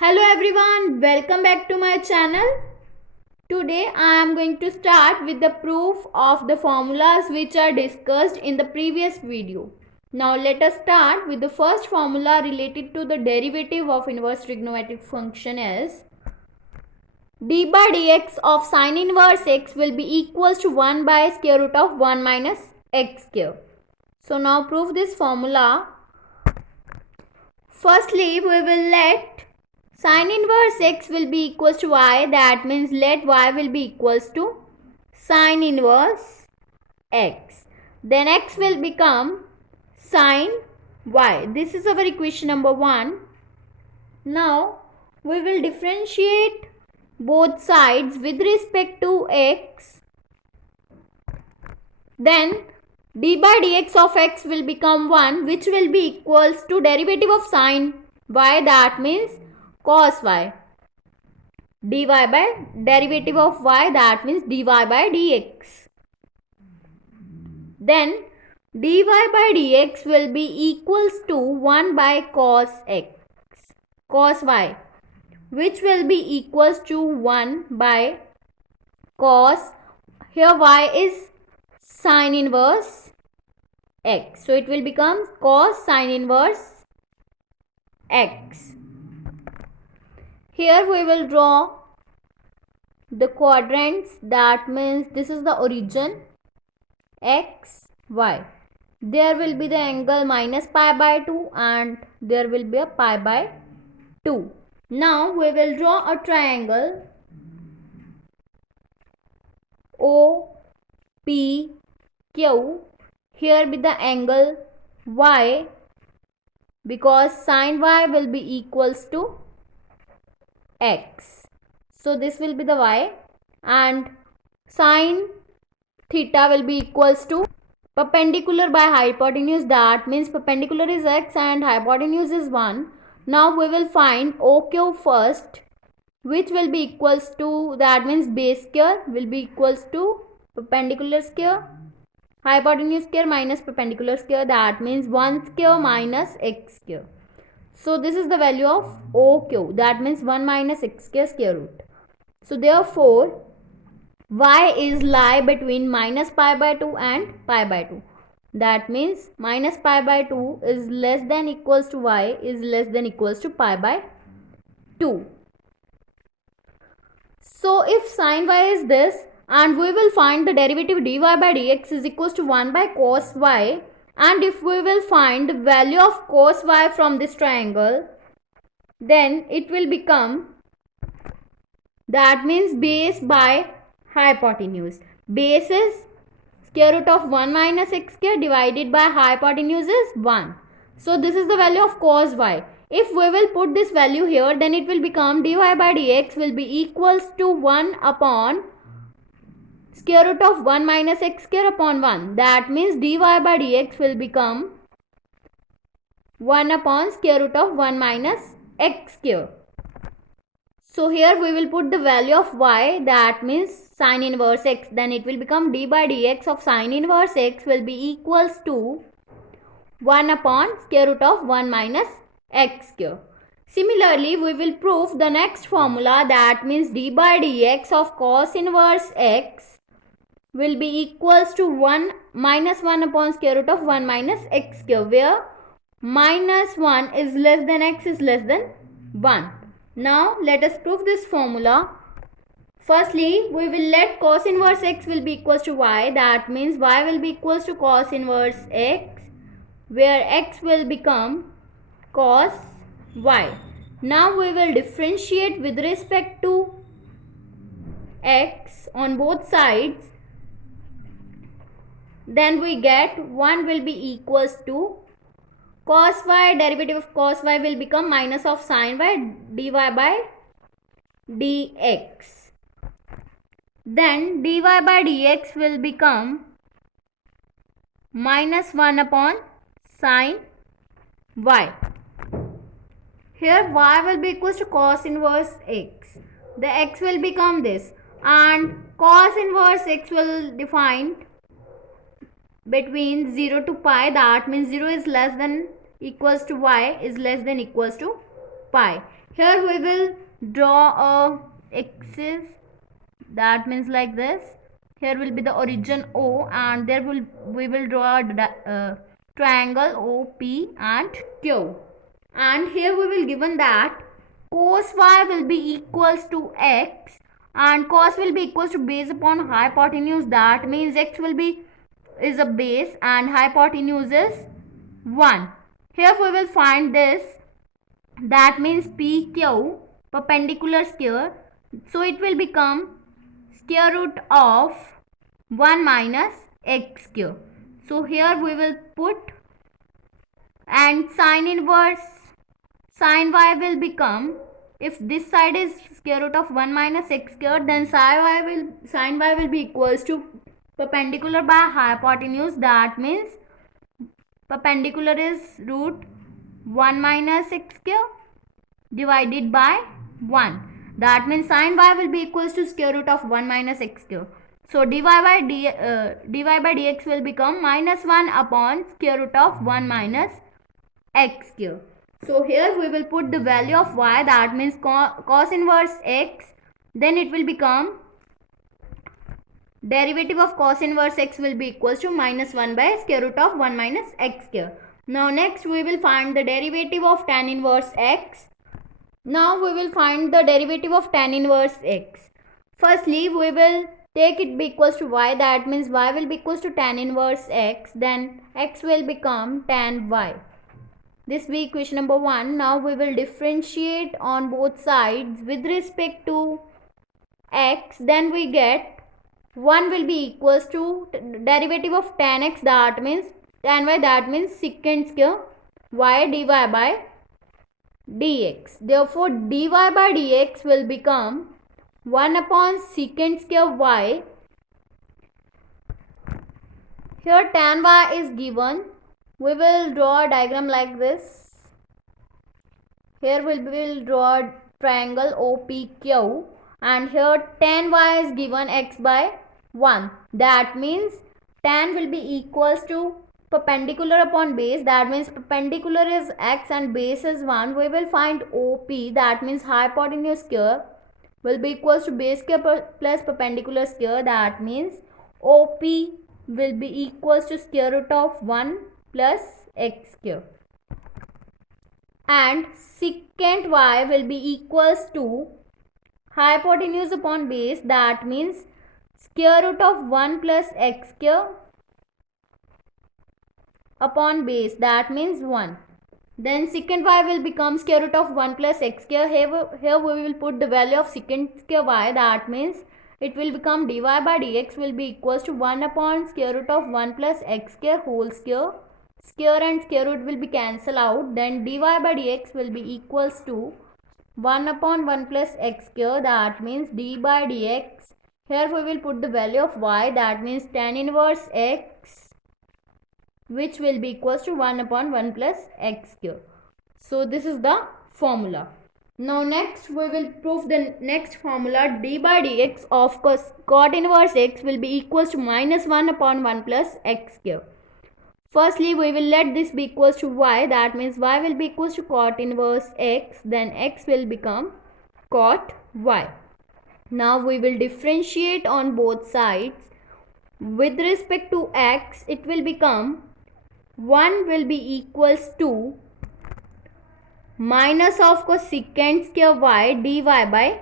Hello everyone, welcome back to my channel. Today I am going to start with the proof of the formulas which are discussed in the previous video. Now let us start with the first formula related to the derivative of inverse trigonometric function is d by dx of sin inverse x will be equals to 1 by square root of 1 minus x square. So now prove this formula. Firstly, we will let sin inverse x will be equals to y. That means let y will be equals to sin inverse x. Then x will become sin y. This is our equation number 1. Now we will differentiate both sides with respect to x. Then d by dx of x will become 1, which will be equals to derivative of sin y. That means cos y. dy by derivative of y, that means dy by dx. Then dy by dx will be equals to 1 by cos x, cos y, which will be equals to 1 by cos, here y is sin inverse x, so it will become cos sin inverse x. Here we will draw the quadrants, that means this is the origin x, y. There will be the angle minus pi by 2 and there will be a pi by 2. Now we will draw a triangle OPQ. Here be the angle y, because sin y will be equals to x. So this will be the y, and sin theta will be equals to perpendicular by hypotenuse, that means perpendicular is x and hypotenuse is 1. Now we will find OQ first, which will be equals to, that means base square will be equals to perpendicular square, hypotenuse square minus perpendicular square, that means 1 square minus x square. So this is the value of OQ, that means 1 minus x square square root. So therefore y is lie between minus pi by 2 and pi by 2. That means minus pi by 2 is less than equals to y is less than equals to pi by 2. So if sin y is this, and we will find the derivative dy by dx is equals to 1 by cos y, and if we will find the value of cos y from this triangle, then it will become, that means base by hypotenuse. Base is square root of 1 minus x square divided by hypotenuse is 1. So this is the value of cos y. If we will put this value here, then it will become dy by dx will be equals to 1 upon square root of 1 minus x square upon 1. That means dy by dx will become 1 upon square root of 1 minus x square. So here we will put the value of y, that means sin inverse x. Then it will become d by dx of sin inverse x will be equals to 1 upon square root of 1 minus x square. Similarly, we will prove the next formula, that means d by dx of cos inverse x will be equals to 1 minus 1 upon square root of 1 minus x square, where minus 1 is less than x is less than 1. Now let us prove this formula. Firstly, we will let cos inverse x will be equals to y, that means y will be equals to cos inverse x, where x will become cos y. Now we will differentiate with respect to x on both sides. Then we get 1 will be equals to cos y, derivative of cos y will become minus of sin y dy by dx. Then dy by dx will become minus 1 upon sin y. Here y will be equals to cos inverse x. The x will become this, and cos inverse x will define between 0 to pi, that means 0 is less than equals to y is less than equals to pi. Here we will draw a axis, that means like this. Here will be the origin O, and there we will draw a triangle OP and Q. And here we will given that cos y will be equals to x, and cos will be equals to base upon hypotenuse. That means x will be is a base and hypotenuse is 1. Here we will find this, that means PQ, perpendicular square. So it will become square root of 1 minus x square. So here we will put, and sin inverse sin y will become, if this side is square root of 1 minus x square, then sin y will be equals to perpendicular by hypotenuse. That means perpendicular is root 1 minus x square divided by 1. That means sin y will be equals to square root of 1 minus x square. So dy by dx will become minus 1 upon square root of 1 minus x square. So here we will put the value of y, that means cos inverse x, then it will become derivative of cos inverse x will be equals to minus 1 by square root of 1 minus x square. Now next we will find the derivative of tan inverse x. Now we will find the derivative of tan inverse x. Firstly we will take it be equals to y, that means y will be equals to tan inverse x, then x will become tan y. This will be equation number 1. Now we will differentiate on both sides with respect to x, then we get 1 will be equals to derivative of tan x, that means tan y, that means secant square y dy by dx. Therefore dy by dx will become 1 upon secant square y. Here tan y is given. We will draw a diagram like this. Here we will draw a triangle OPQ, and here tan y is given x by 1. That means tan will be equals to perpendicular upon base, that means perpendicular is x and base is 1. We will find OP, that means hypotenuse square, will be equals to base square plus perpendicular square. That means OP will be equals to square root of 1 plus x square, and secant y will be equals to hypotenuse upon base, that means square root of 1 plus x square upon base, that means 1. Then secant y will become square root of 1 plus x square. Here we will put the value of secant square y, that means it will become dy by dx will be equals to 1 upon square root of 1 plus x square whole square. Square and square root will be cancelled out. Then dy by dx will be equals to 1 upon 1 plus x square, that means d by dx. Here we will put the value of y, that means tan inverse x, which will be equals to 1 upon 1 plus x square. So this is the formula. Now next we will prove the next formula. D by dx of cot inverse x will be equals to minus 1 upon 1 plus x square. Firstly we will let this be equals to y, that means y will be equals to cot inverse x, then x will become cot y. Now we will differentiate on both sides. With respect to x, it will become 1 will be equals to minus of cosecant square y dy by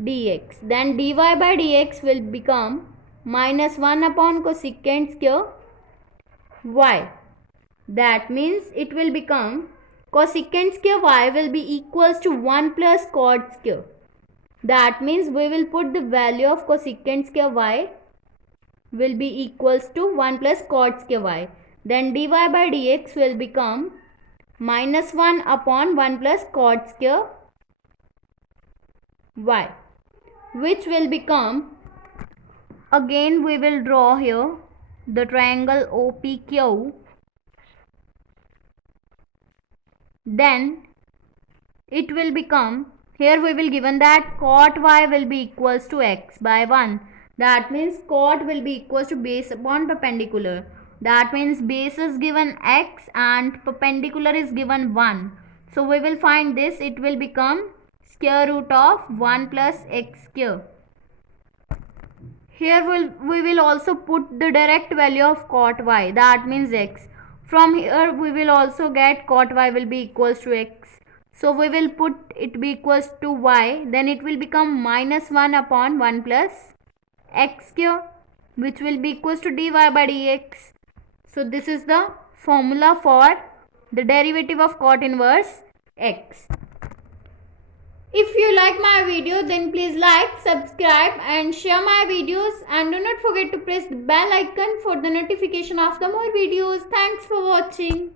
dx. Then dy by dx will become minus 1 upon cosecant square y. That means it will become cosecant square y will be equals to 1 plus cot square. That means we will put the value of cosecant square y will be equals to 1 plus cot square y. Then dy by dx will become minus 1 upon 1 plus cot square y, which will become, again we will draw here the triangle OPQ. Then it will become, here we will given that cot y will be equals to x by 1. That means cot will be equals to base upon perpendicular. That means base is given x and perpendicular is given 1. So we will find this, it will become square root of 1 plus x square. Here we will also put the direct value of cot y, that means x. From here we will also get cot y will be equals to x. So we will put it be equals to y, then it will become minus 1 upon 1 plus x square, which will be equals to dy by dx. So this is the formula for the derivative of cot inverse x. If you like my video, then please like, subscribe and share my videos, and do not forget to press the bell icon for the notification of the more videos. Thanks for watching.